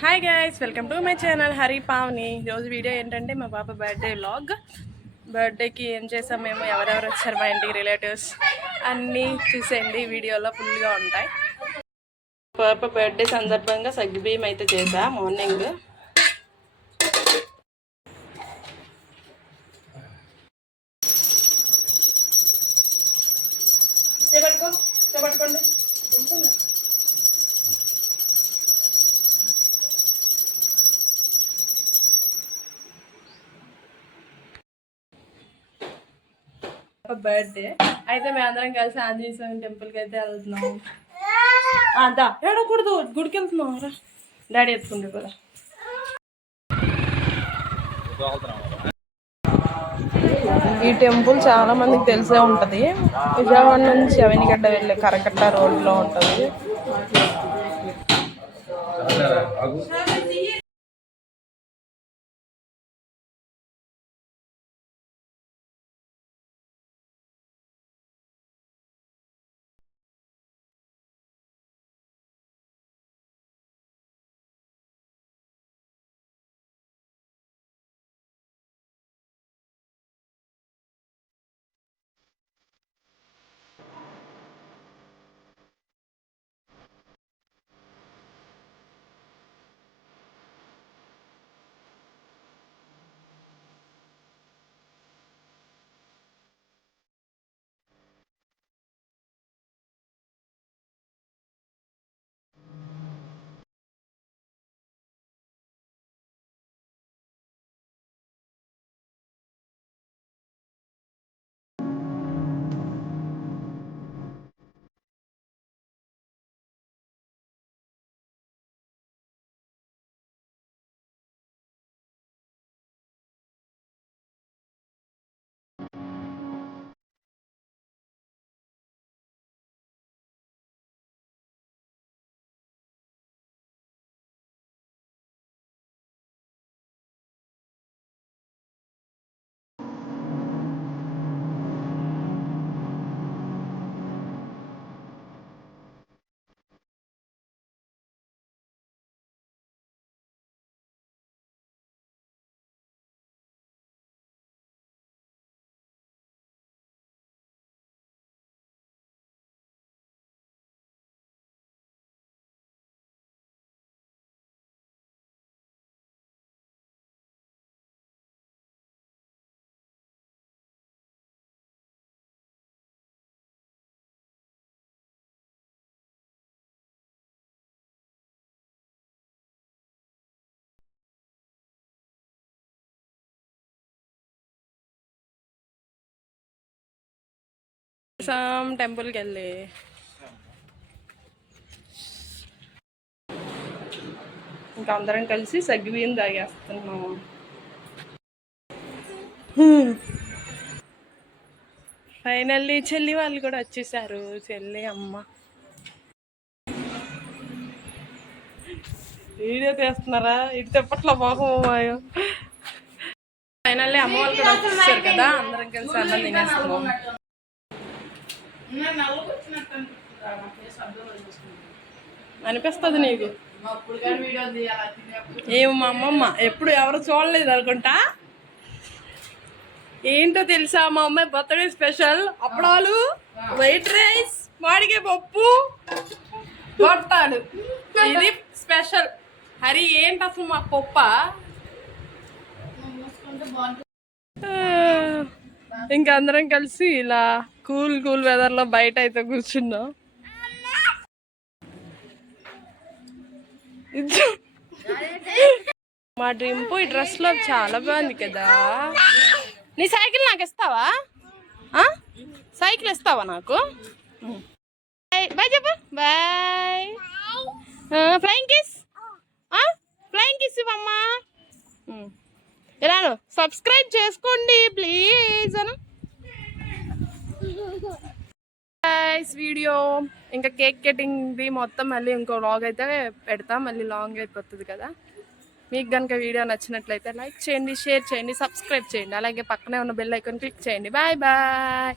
Hi guys, welcome to my channel Hari Pavani. ఈరోజు video ఏంటంటే మా పాప బర్త్డే వ్లాగ్. బర్త్డేకి ఏం చేసాం మేము, ఎవరెవరు వచ్చారు మా ఇంటికి, రిలేటివ్స్ అన్నీ చూసేయండి. వీడియోలో ఫుల్గా ఉంటాయి. పాప బర్త్డే సందర్భంగా సగ్గుబియ్యం అయితే చేసా మార్నింగ్. పట్టుకోండి. బర్త్డే అయితే మేము అందరం కలిసి ఆంజనేయ స్వామి టెంపుల్కి అయితే వెళ్తున్నాం. దా ఏడకూడదు, గుడికి వెళ్తున్నాం రా, డాడీ ఎత్తుకుంటే కదా. ఈ టెంపుల్ చాలా మందికి తెలిసే ఉంటుంది. విజయవాడ నుంచి అవనిగడ్డ వెళ్ళే కరకట్ట రోడ్లో ఉంటుంది. టెంపుల్కి వెళ్ళి ఇంకా అందరం కలిసి సగ్గుబియ్యం తాగేస్తున్నాము. ఫైనల్లీ చెల్లి వాళ్ళు కూడా వచ్చేసారు. చెల్లి అమ్మ వీడియో తీస్తున్నారా? ఇటు చెప్పట్ల బాగుమాయో. ఫైనల్లీ అమ్మ వాళ్ళు కూడా వచ్చేసారు కదా, అందరం కలిసి అన్నం తినేస్తున్నాం. అనిపిస్తుంది నీకు ఏమో, మా అమ్మమ్మ ఎప్పుడు ఎవరు చూడలేదు అనుకుంటా. ఏంటో తెలుసా, మా అమ్మాయి బర్త్డే స్పెషల్ అప్పడాలు, వైట్ రైస్, మామిడికాయ పప్పు, గొట్టాలు. ఇది స్పెషల్. హరి ఏంటి అసలు మా పప్ప? ఇంకా అందరం కలిసి ఇలా కూల్ వెదర్ లో బయట అయితే కూర్చున్నాం. మా డ్రింపు ఈ డ్రెస్ లో చాలా బాగుంది కదా. నీ సైకిల్ నాకు ఇస్తావా? సైకిల్ ఇస్తావా నాకు? బాయ్ చెప్పు. Bye. Flying kiss, flying kiss ఇవ్వమ్మా. ఇలాను సబ్స్క్రైబ్ చేసుకోండి ప్లీజ్ అను. వీడియో ఇంకా కేక్ కటింగ్ది మొత్తం మళ్ళీ ఇంకో వ్లాగ్ అయితే పెడతా. మళ్ళీ లాంగ్ అయిపోతుంది కదా. మీకు కనుక వీడియో నచ్చినట్లయితే లైక్ చేయండి, షేర్ చేయండి, సబ్స్క్రైబ్ చేయండి. అలాగే పక్కనే ఉన్న బెల్ ఐకాన్ క్లిక్ చేయండి. Bye bye.